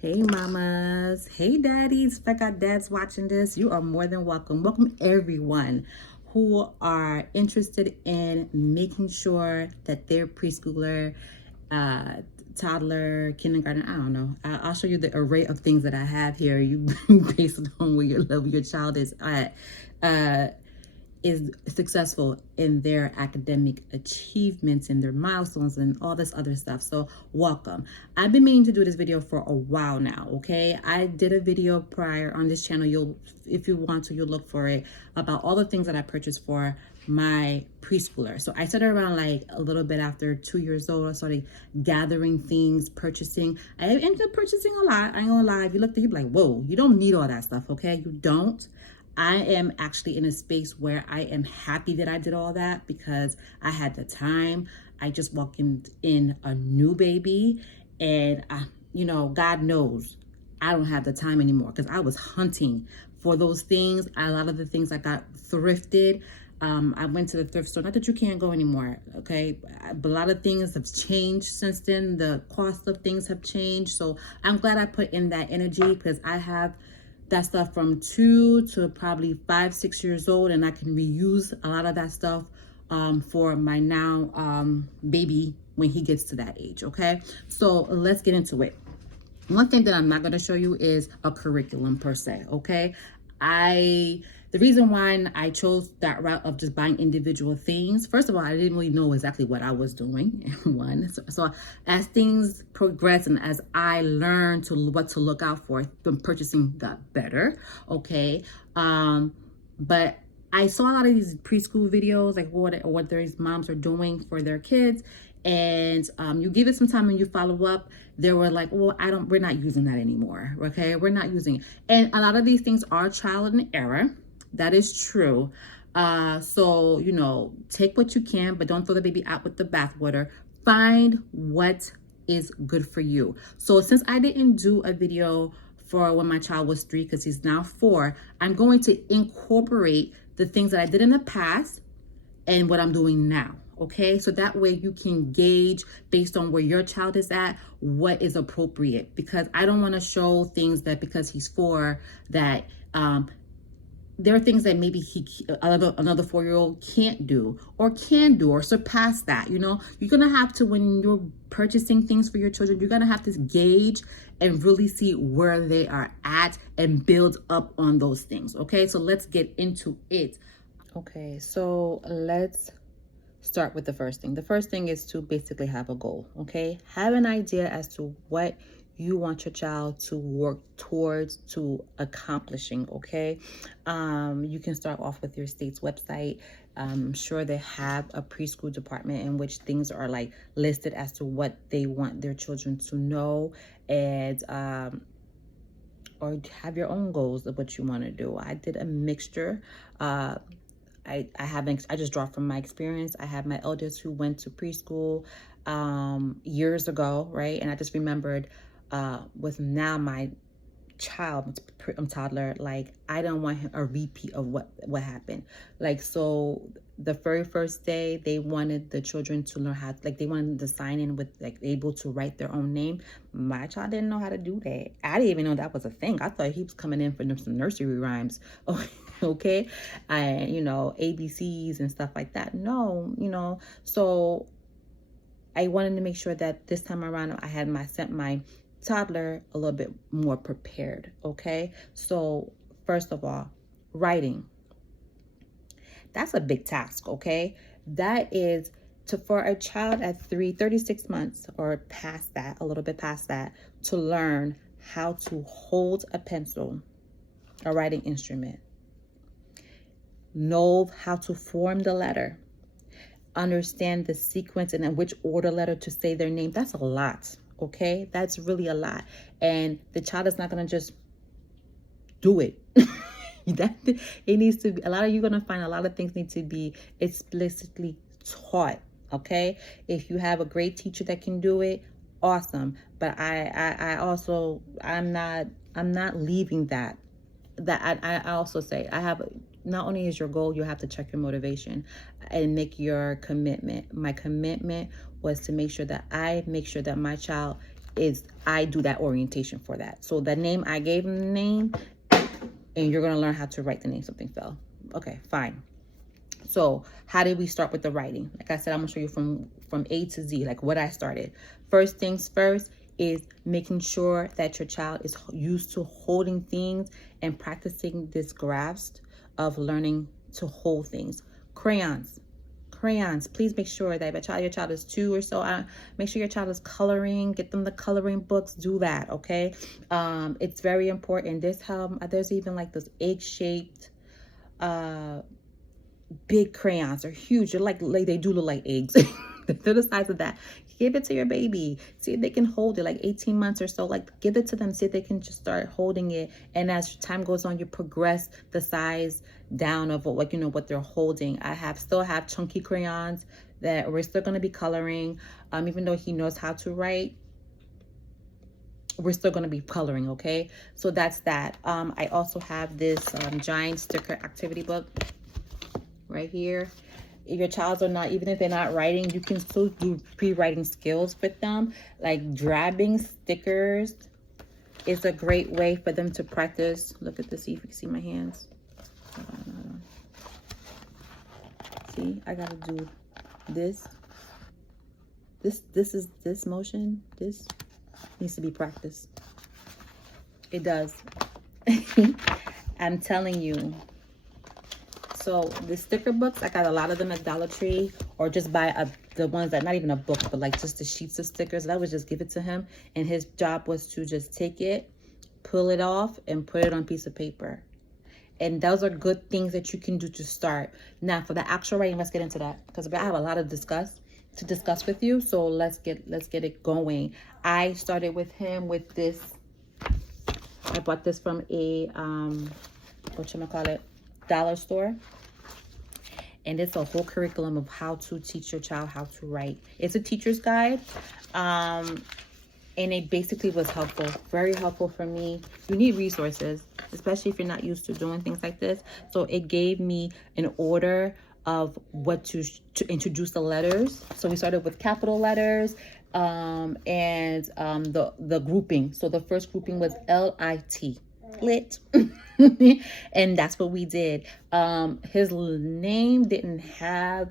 Hey mamas, hey daddies. If I got dads watching this, you are more than welcome. Welcome everyone who are interested in making sure that their preschooler, uh, toddler, kindergarten, I don't know. I'll show you the array of things that I have here. You based on where your level your child is at. Is successful in their academic achievements and their milestones and all this other stuff. So welcome. I've been meaning to do this video for a while now, okay? I did a video prior on this channel. If you want to, you'll look for it, about all the things that I purchased for my preschooler. So I started around like a little bit after 2 years old. I started gathering things, purchasing. I ended up purchasing a lot. I ain't gonna lie. If you look there, you're like, whoa, you don't need all that stuff, okay? You don't. I am actually in a space where I am happy that I did all that because I had the time. I just walked in a new baby, and God knows I don't have the time anymore because I was hunting for those things. A lot of the things I got thrifted. I went to the thrift store. Not that you can't go anymore, okay? But a lot of things have changed since then. The cost of things have changed. So I'm glad I put in that energy because I have that stuff from 2 to probably 5, 6 years old, and I can reuse a lot of that stuff for my now baby when he gets to that age, okay? So let's get into it. One thing that I'm not going to show you is a curriculum per se, okay? The reason why I chose that route of just buying individual things, first of all, I didn't really know exactly what I was doing, one. So as things progress and as I learned what to look out for, the purchasing got better, okay? But I saw a lot of these preschool videos, like what these moms are doing for their kids, and you give it some time and you follow up. They were like, well, we're not using that anymore, okay? We're not using it. And a lot of these things are trial and error. That is true. So, take what you can, but don't throw the baby out with the bathwater. Find what is good for you. So since I didn't do a video for when my child was 3, because he's now 4, I'm going to incorporate the things that I did in the past and what I'm doing now. Okay, so that way you can gauge based on where your child is at, what is appropriate, because I don't want to show things that because he's 4 that there are things that maybe another 4-year-old can't do or can do or surpass that. You're gonna have to, when you're purchasing things for your children, you're gonna have to gauge and really see where they are at and build up on those things. Okay, so let's get into it. Okay, so let's start with the first thing. The first thing is to basically have a goal, okay? Have an idea as to what you want your child to work towards to accomplishing, okay? You can start off with your state's website. I'm sure they have a preschool department in which things are like listed as to what they want their children to know, and or have your own goals of what you want to do. I did a mixture. I just draw from my experience. I have my eldest who went to preschool years ago, right? And I just remembered with now my child, toddler, like I don't want him a repeat of what happened. Like, so the very first day they wanted the children to learn how, like they wanted to sign in with like able to write their own name. My child didn't know how to do that. I didn't even know that was a thing. I thought he was coming in for some nursery rhymes. Okay, ABCs and stuff like that. No, so I wanted to make sure that this time around I had sent my toddler a little bit more prepared. Okay, so first of all, writing. That's a big task. Okay, that is for a child at 36 months or past that, a little bit past that, to learn how to hold a pencil, a writing instrument, know how to form the letter, understand the sequence and in which order letter to say their name. That's a lot, okay? That's really a lot. And the child is not going to just do it. It needs to be, a lot of you're going to find a lot of things need to be explicitly taught, okay? If you have a great teacher that can do it, awesome. But I'm not leaving that. I also say I have, not only is your goal, you have to check your motivation and make your commitment. My commitment was to make sure that my child I do that orientation for that. So the name, I gave him the name, and you're going to learn how to write the name. Something fell. Okay, fine. So how did we start with the writing? Like I said, I'm going to show you from A to Z, like what I started. First things first is making sure that your child is used to holding things and practicing this grasp of learning to hold things. Crayons. Please make sure that your child is 2 or so. Make sure your child is coloring. Get them the coloring books. Do that, okay? It's very important. There's even like those egg-shaped big crayons. Are huge. They're like they do look like eggs. They're the size of that. Give it to your baby. See if they can hold it, like 18 months or so. Like, give it to them. See if they can just start holding it. And as time goes on, you progress the size down of what they're holding. Still have chunky crayons that we're still going to be coloring. Even though he knows how to write, we're still going to be coloring, okay? So that's that. I also have this giant sticker activity book right here. If your child's are not, even if they're not writing, you can still do pre-writing skills with them. Like grabbing stickers is a great way for them to practice. Look at this, see if you can see my hands. Hold on. See, I gotta do this. This motion, this needs to be practiced. It does. I'm telling you. So the sticker books, I got a lot of them at Dollar Tree, or just buy the ones that, not even a book, but like just the sheets of stickers. And I would just give it to him, and his job was to just take it, pull it off, and put it on a piece of paper. And those are good things that you can do to start. Now for the actual writing, let's get into that, because I have a lot to discuss with you. So let's get it going. I started with him with this. I bought this from a dollar store. And it's a whole curriculum of how to teach your child how to write. It's a teacher's guide. And it basically was helpful, very helpful for me. You need resources, especially if you're not used to doing things like this. So it gave me an order of what to introduce the letters. So we started with capital letters and the grouping. So the first grouping was L-I-T. Lit. And that's what we did. His name didn't have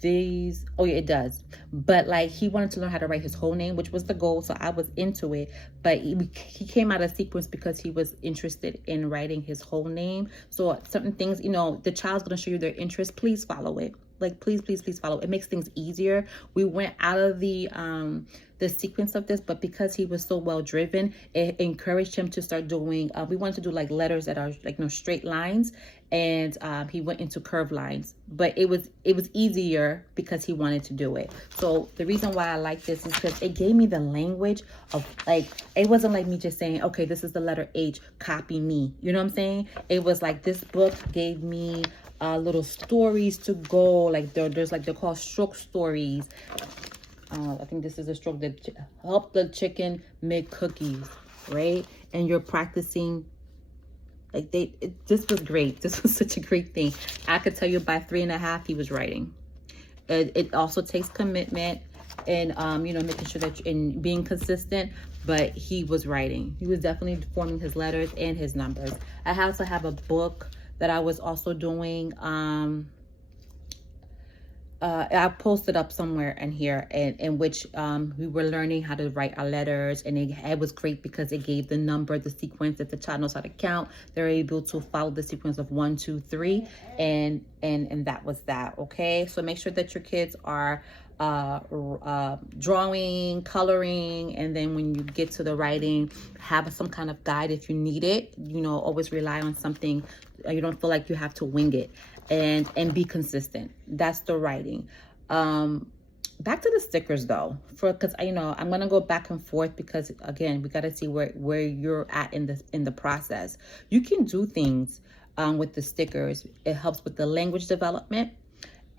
these. Oh yeah, it does. But like, he wanted to learn how to write his whole name, which was the goal. So I was into it. But he came out of sequence because he was interested in writing his whole name. So certain things, the child's going to show you their interest. Please follow it. Like, please follow. It makes things easier. We went out of the sequence of this, but because he was so well driven, it encouraged him to start doing, we wanted to do like letters that are like straight lines, and he went into curved lines, but it was easier because he wanted to do it. So the reason why I like this is because it gave me the language of, like, it wasn't like me just saying, okay, this is the letter H, copy me. You know what I'm saying? It was like, this book gave me little stories to go, like there's like, they're called stroke stories. I think this is a stroke that help the chicken make cookies, right? And you're practicing, like this was great. This was such a great thing. I could tell you by 3.5, he was writing. It also takes commitment and, making sure that in being consistent, but he was writing. He was definitely forming his letters and his numbers. I also have a book that I was also doing. I posted up somewhere in here, in which we were learning how to write our letters, and it was great because it gave the number, the sequence. If the child knows how to count, they're able to follow the sequence of 1, 2, 3, and that was that. Okay, so make sure that your kids are drawing, coloring, and then when you get to the writing, have some kind of guide if you need it. Always rely on something. You don't feel like you have to wing it, and be consistent. That's the writing. Back to the stickers though, because I'm gonna go back and forth, because again, we got to see where you're at in the process. You can do things with the stickers. It helps with the language development.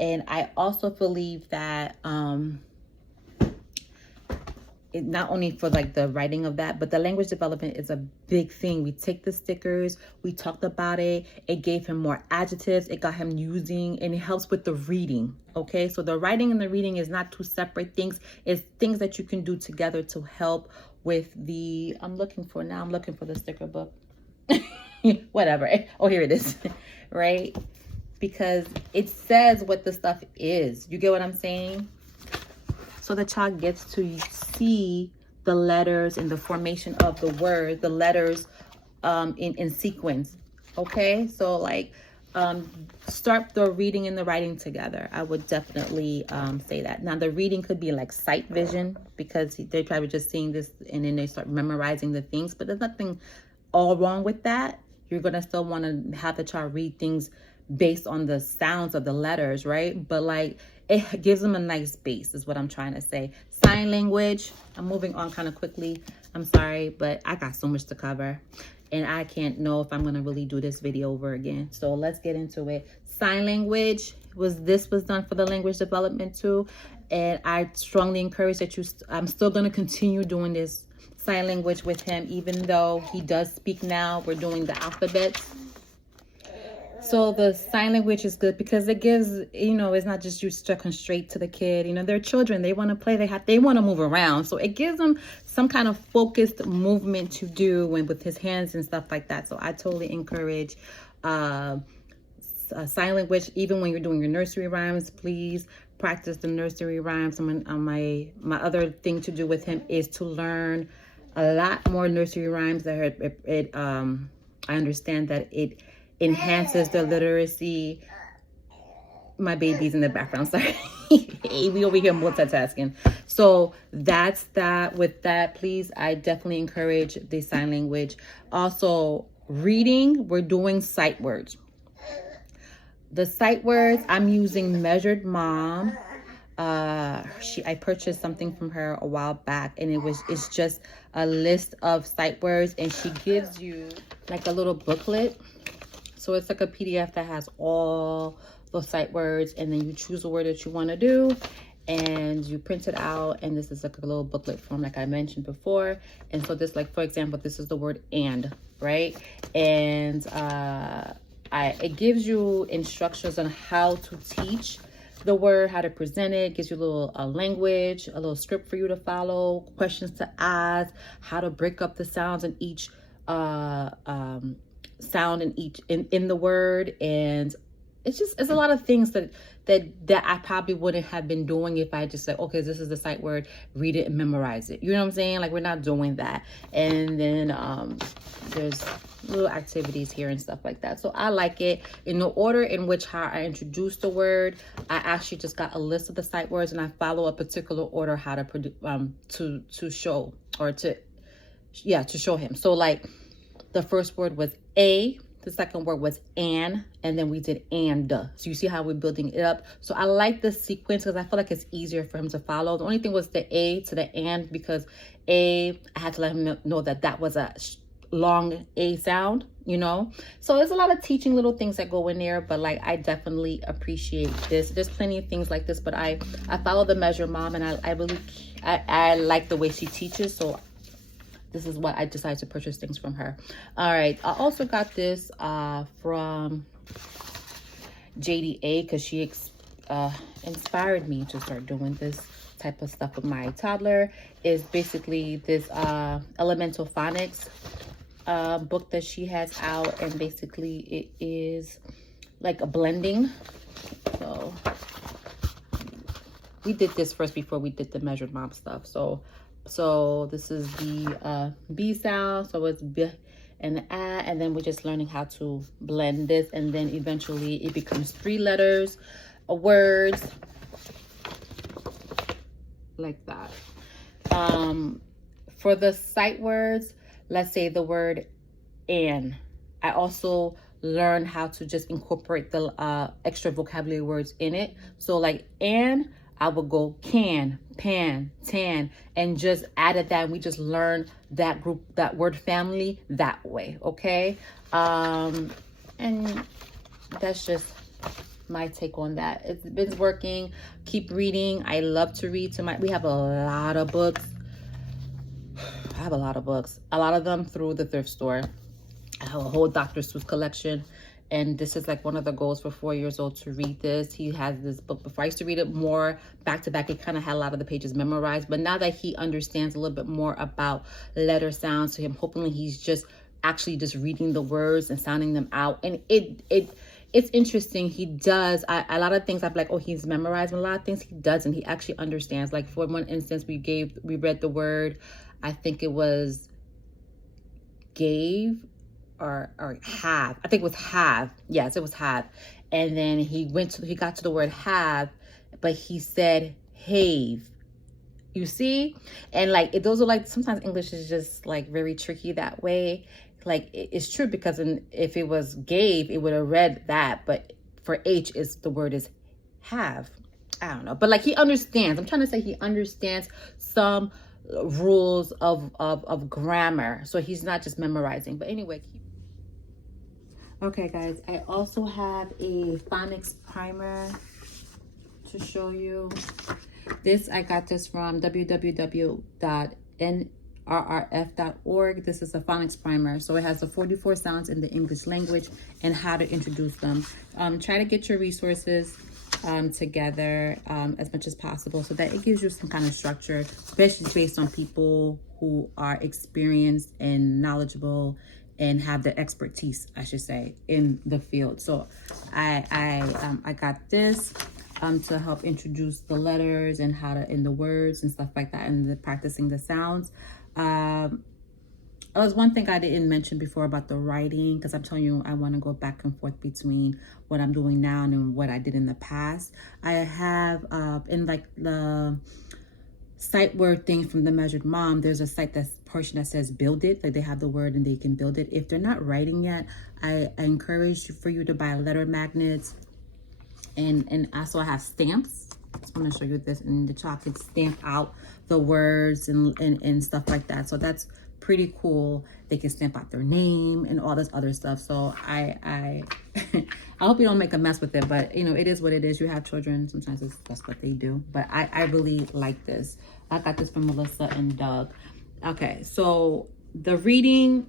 And I also believe that it not only for like the writing of that, but the language development is a big thing. We take the stickers, we talked about it. It gave him more adjectives. It got him using, and it helps with the reading. Okay, so the writing and the reading is not two separate things. It's things that you can do together to help with the, I'm looking for the sticker book. Whatever. Oh, here it is. Right? Because it says what the stuff is. You get what I'm saying? So the child gets to see the letters and the formation of the word, the letters in sequence. Okay? So like, start the reading and the writing together. I would definitely say that. Now the reading could be like sight vision, because they're probably just seeing this and then they start memorizing the things, but there's nothing all wrong with that. You're gonna still want to have the child read things based on the sounds of the letters, right? But like, it gives them a nice base is what I'm trying to say. Sign language, I'm moving on kind of quickly, I'm sorry, but I got so much to cover and I can't know if I'm going to really do this video over again. So let's get into it. Sign language was done for the language development too. And I strongly encourage that I'm still going to continue doing this sign language with him, even though he does speak now. We're doing the alphabet. So the sign language is good because it gives, it's not just you stuck straight to the kid. They're children. They want to play. They want to move around. So it gives them some kind of focused movement to do with his hands and stuff like that. So I totally encourage sign language. Even when you're doing your nursery rhymes, please practice the nursery rhymes. My other thing to do with him is to learn a lot more nursery rhymes. I understand that it enhances the literacy. My baby's in the background, sorry. We over here multitasking. So that's that. With that, please, I definitely encourage the sign language. Also, reading, we're doing sight words. The sight words, I'm using Measured Mom. I purchased something from her a while back, and it's just a list of sight words, and she gives you like a little booklet. So it's like a PDF that has all the sight words, and then you choose a word that you want to do and you print it out. And this is like a little booklet form, like I mentioned before. And so this, like, for example, this is the word and, right? And it gives you instructions on how to teach the word, how to present it. It gives you a little language, a little script for you to follow, questions to ask, how to break up the sounds in each sound in the word. And it's a lot of things that I probably wouldn't have been doing if I just said, okay, this is the sight word, read it and memorize it. You know what I'm saying? Like, we're not doing that. And then there's little activities here and stuff like that. So I like it. In the order in which how I introduced the word, I actually just got a list of the sight words, and I follow a particular order how to produce to show, or to show him. So like, the first word was a, the second word was and then we did and. So you see how we're building it up. So I like the sequence because I feel like it's easier for him to follow. The only thing was the a to the and, because I had to let him know that was a long a sound, So there's a lot of teaching little things that go in there, but like, I definitely appreciate this. There's plenty of things like this, but I follow the Measure Mom, and I like the way she teaches. So this is what I decided to purchase things from her. All right. I also got this from JDA because she inspired me to start doing this type of stuff with my toddler. Is basically this elemental phonics book that she has out. And basically it is like a blending. So we did this first before we did the Measured Mom stuff. So this is the B sound, so it's B and the A, and then we're just learning how to blend this, and then eventually it becomes 3 letters, words, like that. For the sight words, let's say the word and, I also learned how to just incorporate the extra vocabulary words in it. So like and, I would go can, pan, tan, and just added that. And we just learned that word family that way, okay? And that's just my take on that. It's been working. Keep reading. I love to read. We have a lot of books. I have a lot of books. A lot of them through the thrift store. I have a whole Dr. Seuss collection. and this is like one of the goals for 4 years old, to read this. He has this book before. I used to read it more back to back. He kind of had a lot of the pages memorized, but now that he understands a little bit more about letter sounds, to him, hopefully he's just actually just reading the words and sounding them out. And it's interesting. He does a lot of things. I'm like, oh, he's memorized, but a lot of things he doesn't. He actually understands. Like for one instance, we read the word, I think it was gave or have. I think it was have. Yes, it was have. And then he got to the word have, but he said have. You see? And like those are like, sometimes English is just like very tricky that way. Like it's true, because if it was gave, it would have read that, but for H the word is have. I don't know, but like he understands. I'm trying to say he understands some rules of grammar, so he's not just memorizing. But anyway, okay guys, I also have a phonics primer to show you. I got this from www.nrrf.org. This is a phonics primer. So it has the 44 sounds in the English language and how to introduce them. Try to get your resources together as much as possible, so that it gives you some kind of structure, especially based on people who are experienced and knowledgeable and have the expertise, I should say, in the field. So I got this to help introduce the letters and and the words and stuff like that, and practicing the sounds. There was one thing I didn't mention before about the writing, because I'm telling you, I want to go back and forth between what I'm doing now and what I did in the past. I have in like the sight word thing from the Measured Mom, there's a site portion that says build it, like they have the word and they can build it. If they're not writing yet, I encourage for you to buy letter magnets, and also I have stamps. I just want to show you this, and the child can stamp out the words and stuff like that. So that's pretty cool. They can stamp out their name and all this other stuff. So I I hope you don't make a mess with it, but you know, it is what it is. You have children, sometimes that's what they do. But I really like this. I got this from Melissa and Doug. Okay, so the reading,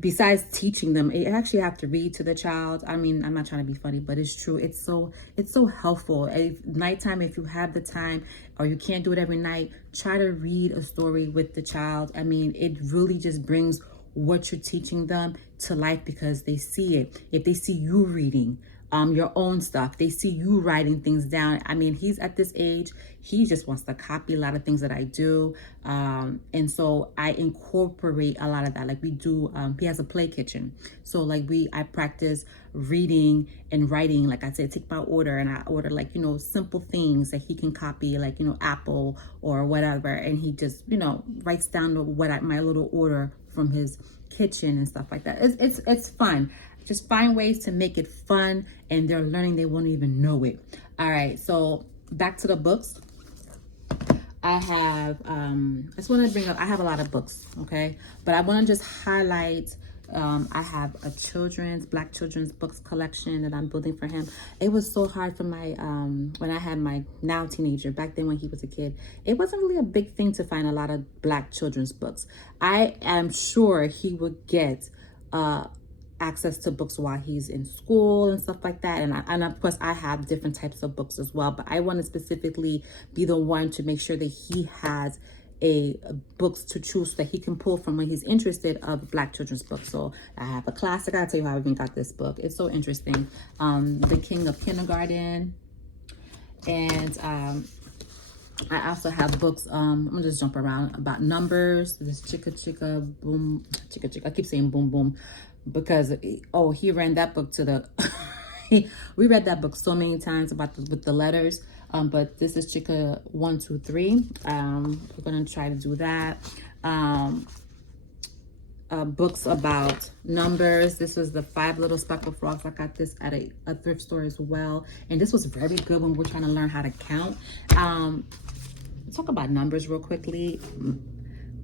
besides teaching them, you actually have to read to the child. I mean, I'm not trying to be funny, but it's true. It's so helpful. At nighttime, if you have the time, or you can't do it every night, try to read a story with the child. I mean, it really just brings what you're teaching them to life, because they see it. If they see you reading your own stuff, they see you writing things down. I mean, he's at this age, he just wants to copy a lot of things that I do, and so I incorporate a lot of that. Like we do, he has a play kitchen, so like I practice reading and writing. Like I said, take my order, and I order like, you know, simple things that he can copy, like, you know, apple or whatever, and he just, you know, writes down my little order from his kitchen and stuff like that. It's fun. Just find ways to make it fun, and they're learning, they won't even know it. All right, so back to the books. I have, I just want to bring up, I have a lot of books, okay? But I want to just highlight, I have a Black children's books collection that I'm building for him. It was so hard for my, when I had my now teenager, back then when he was a kid, it wasn't really a big thing to find a lot of Black children's books. I am sure he would get, access to books while he's in school and stuff like that, and of course I have different types of books as well, but I want to specifically be the one to make sure that he has books to choose that he can pull from when he's interested of Black children's books. So I have a classic. I'll tell you how I even got this book. It's so interesting. The King of Kindergarten, and I also have books, I'm gonna just jump around, about numbers. This Chicka Boom, Chicka. I keep saying boom boom because he ran that book to the we read that book so many times with the letters, but this is Chicka 1 2 3. We're gonna try to do that. Books about numbers. This is the 5 Little Speckled Frogs. I got this at a thrift store as well, and this was very good when we're trying to learn how to count. Talk about numbers real quickly.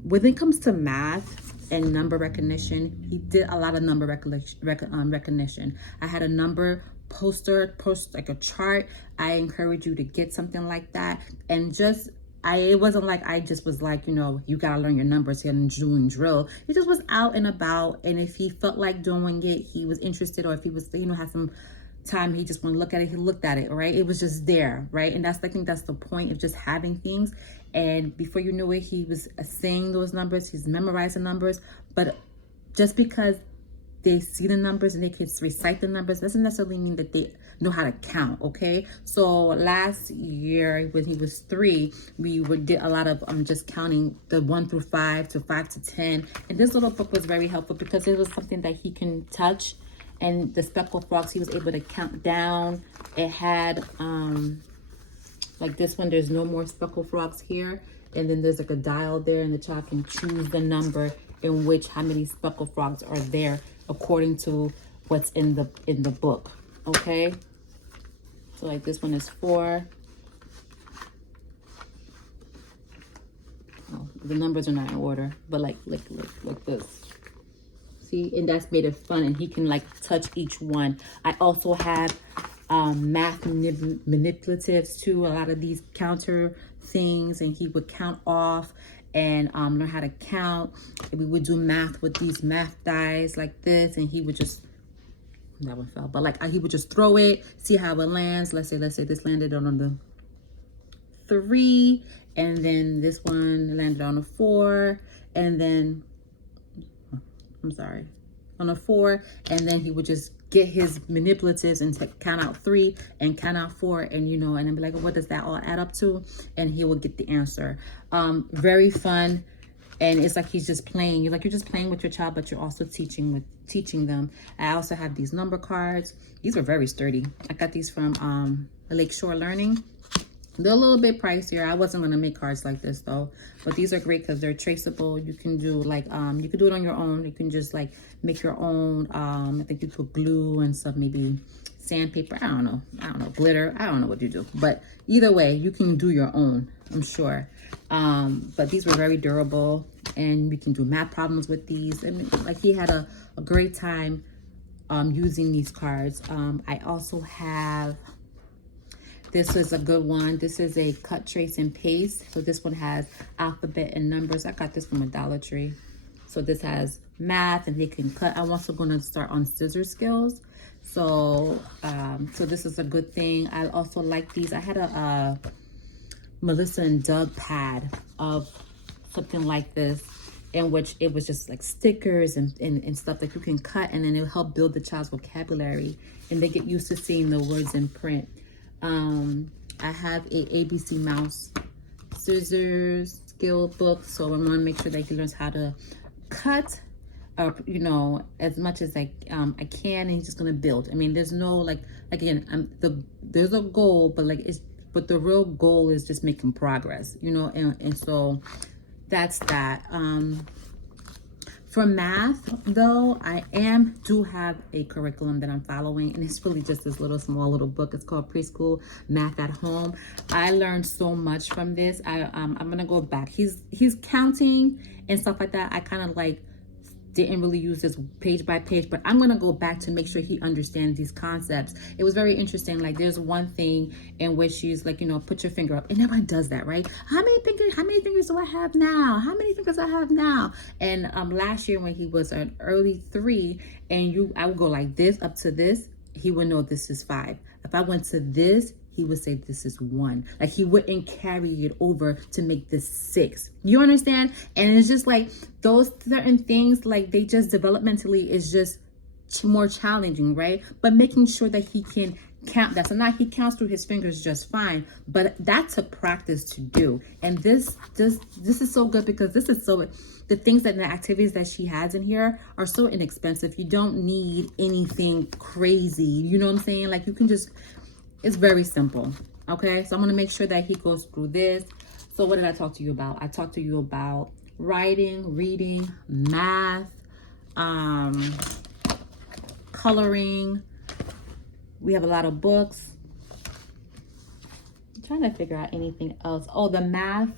When it comes to math and number recognition, he did a lot of number recognition. I had a number post like a chart. I encourage you to get something like that, and just it wasn't like I just was like, you know, you gotta learn your numbers here and doing drill. It just was out and about, and if he felt like doing it, he was interested, or if he was, you know, had some time, he just want to look at it, he looked at it, right? It was just there, right? And that's, I think that's the point of just having things. And before you knew it, he was saying those numbers, he's memorizing numbers. But just because they see the numbers and they can recite the numbers doesn't necessarily mean that they know how to count, okay? So last year when he was 3, we did a lot of just counting the 1 through 5 to 5 to 10. And this little book was very helpful because it was something that he can touch. And the speckled frogs, he was able to count down. It had like this one, there's no more speckled frogs here, and then there's like a dial there, and the child can choose the number in which how many speckled frogs are there according to what's in the book. Okay, so like this one is 4. Oh, the numbers are not in order, but like this. See, and that's made it fun, and he can like touch each one. I also have math manipulatives too, a lot of these counter things, and he would count off and learn how to count. And we would do math with these math dice like this, and he would just, that one fell, but like he would just throw it, see how it lands. Let's say this landed on the 3, and then this one landed on a 4, and then on a 4, and then he would just get his manipulatives and count out 3 and count out 4, and you know, and then be like, what does that all add up to? And he will get the answer. Very fun, and it's like he's just playing. You're just playing with your child, but you're also teaching them. I also have these number cards. These are very sturdy. I got these from Lakeshore Learning. They're a little bit pricier. I wasn't gonna make cards like this though, but these are great because they're traceable. You can do like you can do it on your own. You can just like make your own. I think you put glue and stuff, maybe sandpaper. I don't know, glitter. I don't know what you do, but either way, you can do your own, I'm sure. But these were very durable, and we can do math problems with these. And like he had a great time using these cards. I also have. This is a good one. This is a cut, trace, and paste. So this one has alphabet and numbers. I got this from a Dollar Tree. So this has math, and they can cut. I'm also going to start on scissor skills. So so this is a good thing. I also like these. I had a Melissa and Doug pad of something like this, in which it was just like stickers and stuff that you can cut, and then it'll help build the child's vocabulary, and they get used to seeing the words in print. I have a ABC Mouse scissors skill book, so I'm gonna make sure that he learns how to cut, you know, as much as I can, and he's just gonna build. I mean, there's no like again, there's a goal, but the real goal is just making progress, you know, and so that's that. For math, though, I do have a curriculum that I'm following, and it's really just this small little book. It's called Preschool Math at Home. I learned so much from this. I'm gonna go back. He's counting and stuff like that. I kind of like didn't really use this page by page, but I'm gonna go back to make sure he understands these concepts. It was very interesting. Like there's one thing in which she's like, you know, put your finger up, and everyone does that, right? How many fingers do I have now? How many fingers I have now? And last year when he was an early 3, and I would go like this up to this, he would know this is 5. If I went to this, he would say this is 1. Like he wouldn't carry it over to make this 6. You understand? And it's just like those certain things, like they just developmentally is just more challenging, right? But making sure that he can count that. So now he counts through his fingers just fine, but that took practice to do. And this is so good because the things that the activities that she has in here are so inexpensive. You don't need anything crazy. You know what I'm saying? Like you can just, it's very simple. Okay, so I'm gonna make sure that he goes through this. So what did I talk to you about? I talked to you about writing, reading, math, coloring. We have a lot of books. I'm trying to figure out anything else. Oh, the math.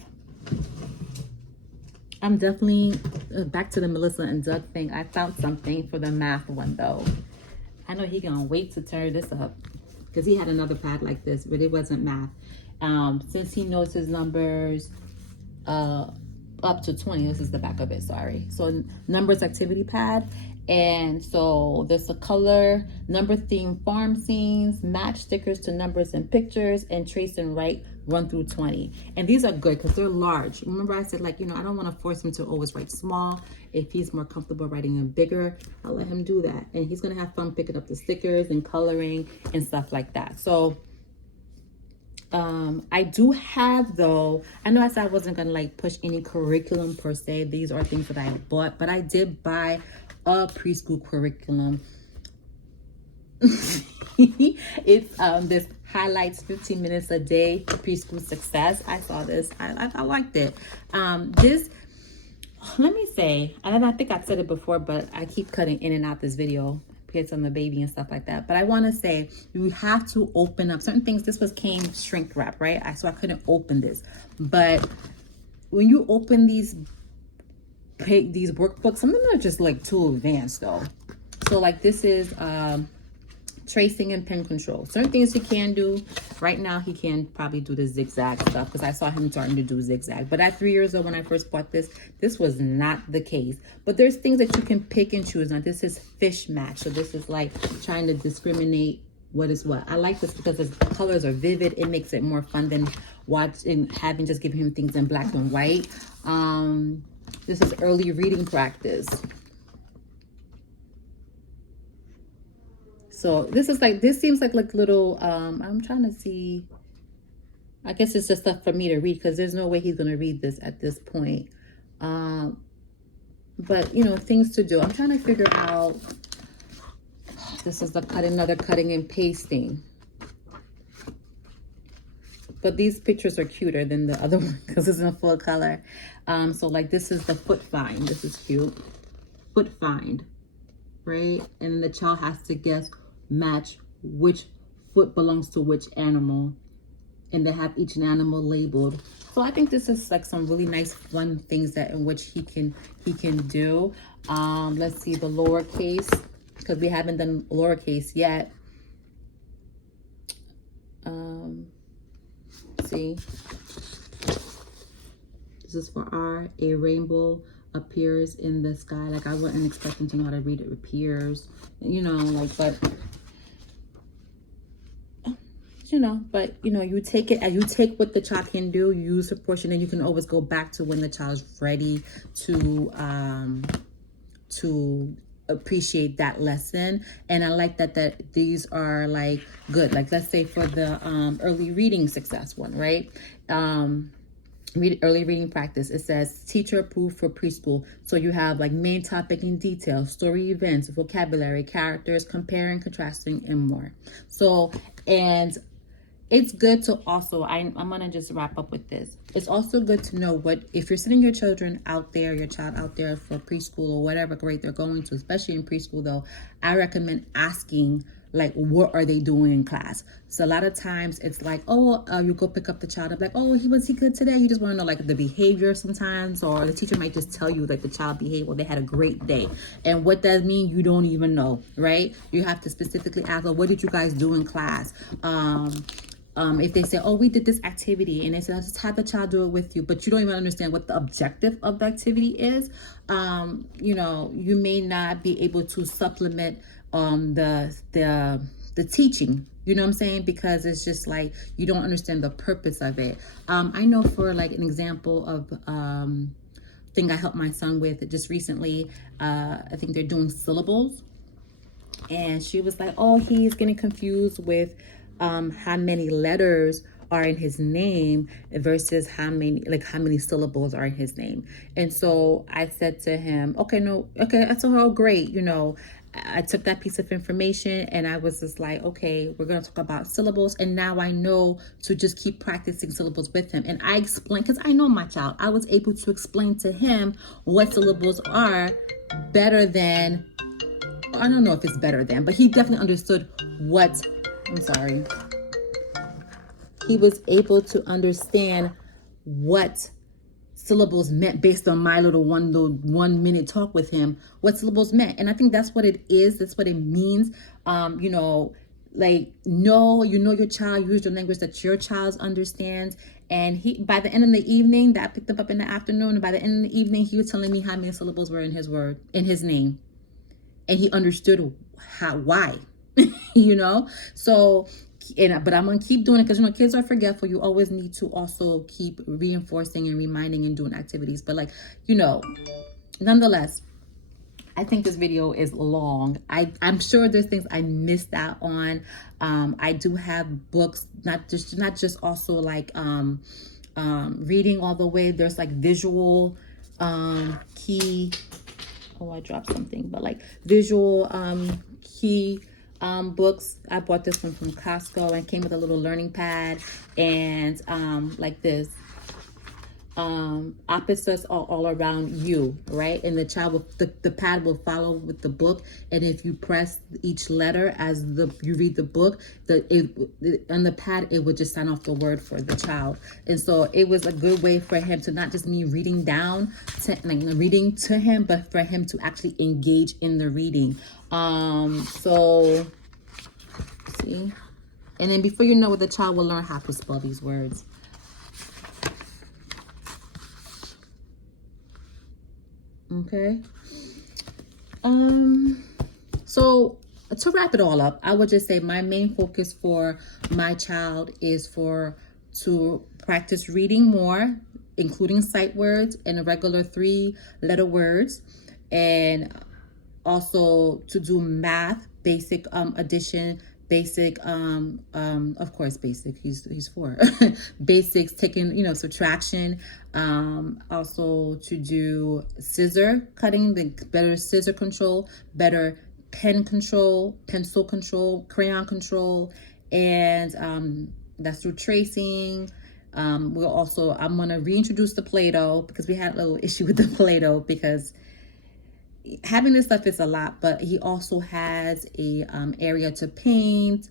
I'm definitely back to the Melissa and Doug thing. I found something for the math one though. I know he gonna wait to turn this up, because he had another pad like this, but it wasn't math. Since he knows his numbers up to 20, this is the back of it, sorry. So numbers activity pad. And so there's a color, number theme farm scenes, match stickers to numbers and pictures, and trace and write 1 through 20. And these are good because they're large. Remember I said, like, you know, I don't want to force him to always write small. If he's more comfortable writing in bigger, I'll let him do that. And he's going to have fun picking up the stickers and coloring and stuff like that. So I do have, though, I know I said I wasn't going to like push any curriculum per se. These are things that I bought, but I did buy a preschool curriculum. It's this highlights 15 minutes a day for preschool success. I saw this. I liked it. This, let me say, and I think I've said it before, but I keep cutting in and out this video because I'm the baby and stuff like that. But I want to say you have to open up certain things. This came shrink wrap, right? So I couldn't open this. But when you open these workbooks, some of them are just like too advanced though. So like this is tracing and pen control. Certain things he can do. Right now he can probably do the zigzag stuff because I saw him starting to do zigzag. But at 3 years old when I first bought this was not the case. But there's things that you can pick and choose. Now this is fish match. So this is like trying to discriminate what is what. I like this because the colors are vivid. It makes it more fun than watching, having just giving him things in black and white. This is early reading practice. So this is like, this seems like little, I'm trying to see, I guess it's just stuff for me to read because there's no way he's going to read this at this point. But, you know, things to do. I'm trying to figure out, this is another cutting and pasting. But these pictures are cuter than the other one because it's in full color. So like this is the foot find. This is cute. Foot find, right? And the child has to guess, match which foot belongs to which animal. And they have each animal labeled. So I think this is like some really nice fun things that in which he can do. Let's see the lowercase, because we haven't done lowercase yet. See, this is for R. A rainbow appears in the sky. Like I wasn't expecting to know how to read it. Appears, you know, like, but you know, you take it as you take what the child can do, you use a portion, and you can always go back to when the child's ready to appreciate that lesson. And I like that these are like good. Like let's say for the early reading success one, right? Early reading practice, it says teacher approved for preschool. So you have like main topic and detail, story events, vocabulary, characters, comparing, contrasting, and more. So, and it's good to also, I'm gonna just wrap up with this. It's also good to know what, if you're sending your children out there, your child out there for preschool or whatever grade they're going to, especially in preschool though, I recommend asking like, what are they doing in class? So a lot of times it's like, oh, you go pick up the child. I'm like, oh, was he good today? You just want to know like the behavior sometimes, or the teacher might just tell you like the child behaved, well, they had a great day. And what that means, you don't even know, right? You have to specifically ask, well, what did you guys do in class? If they say, oh, we did this activity, and they say, just have the child do it with you, but you don't even understand what the objective of the activity is, you know, you may not be able to supplement the teaching, you know what I'm saying? Because it's just like, you don't understand the purpose of it. I know for like an example of thing I helped my son with just recently, I think they're doing syllables, and she was like, oh, he's getting confused with how many letters are in his name versus how many syllables are in his name. And so I said to him, okay, I told her, oh, great. You know, I took that piece of information and I was just like, okay, we're going to talk about syllables. And now I know to just keep practicing syllables with him. And I explained, because I know my child, I was able to explain to him what syllables are better than, I don't know if it's better than, but he definitely understood what, I'm sorry. He was able to understand what syllables meant based on my little 1 minute talk with him, what syllables meant. And I think that's what it is. That's what it means. You know, like, no, you know your child, use your language that your child understands. And he, by the end of the evening, that I picked him up in the afternoon, and by the end of the evening, he was telling me how many syllables were in his name. And he understood why, you know? So, but I'm gonna keep doing it because, you know, kids are forgetful. You always need to also keep reinforcing and reminding and doing activities. But, like, you know, nonetheless, I think this video is long. I'm sure there's things I missed out on. I do have books, not just also like reading all the way. There's like visual key. Oh, I dropped something, but like visual key books. I bought this one from Costco and came with a little learning pad and like this. Opposites are all around you, right? And the child will, the pad will follow with the book. And if you press each letter as you read the book, on the pad, it would just sign off the word for the child. And so it was a good way for him to not just me reading down, reading to him, but for him to actually engage in the reading. So see, and then before you know it, the child will learn how to spell these words. Okay. So to wrap it all up, I would just say my main focus for my child is to practice reading more, including sight words and regular 3-letter words, and also to do math, basic addition, basic of course basic, he's 4. Basics, taking, you know, subtraction, also to do scissor cutting, the better scissor control, better pen control, pencil control, crayon control, and that's through tracing. I'm gonna reintroduce the Play-Doh because we had a little issue with the Play-Doh because having this stuff is a lot, but he also has a area to paint.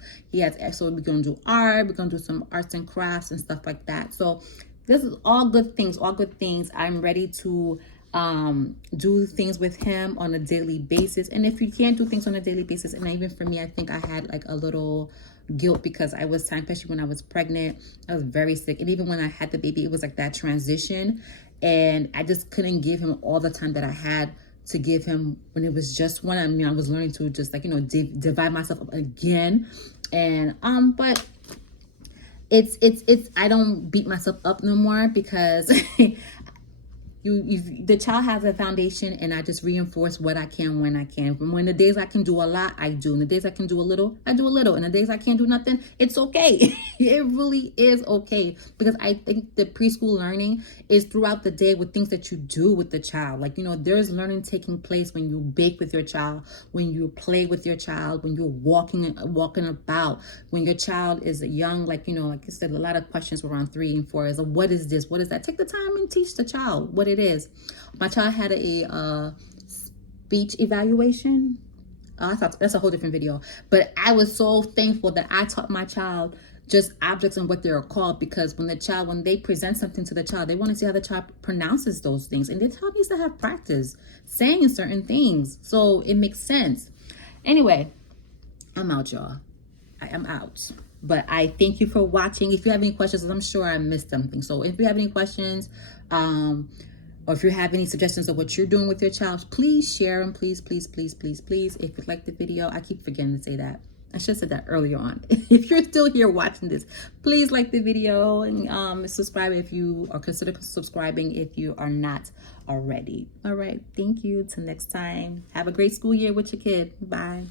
So we're gonna do art, we're gonna do some arts and crafts and stuff like that. So this is all good things, I'm ready to do things with him on a daily basis. And if you can't do things on a daily basis, and even for me, I think I had like a little guilt because I was time, especially when I was pregnant, I was very sick. And even when I had the baby, it was like that transition, and I just couldn't give him all the time that I had to give him when it was just one. I mean, I was learning to just, like, you know, divide myself up again. And but it's I don't beat myself up no more because the child has a foundation, and I just reinforce what I can when I can. When the days I can do a lot, I do. And the days I can do a little, I do a little. And the days I can't do nothing, it's okay. It really is okay, because I think the preschool learning is throughout the day with things that you do with the child. Like, you know, there's learning taking place when you bake with your child, when you play with your child, when you're walking about, when your child is young. Like, you know, like I said, a lot of questions were around 3 and 4 is, what is this? What is that? Take the time and teach the child what it is. My child had a speech evaluation. I thought that's a whole different video, but I was so thankful that I taught my child just objects and what they're called, because when they present something to the child, they want to see how the child pronounces those things, and the child needs to have practice saying certain things, so it makes sense. Anyway, I'm out, y'all. I am out. But I thank you for watching. If you have any questions, I'm sure I missed something. So if you have any questions, or if you have any suggestions of what you're doing with your child, please share them. Please, please, please, please, please. If you like the video, I keep forgetting to say that. I should have said that earlier on. If you're still here watching this, please like the video and subscribe if you, or consider subscribing if you are not already. All right. Thank you. Till next time. Have a great school year with your kid. Bye.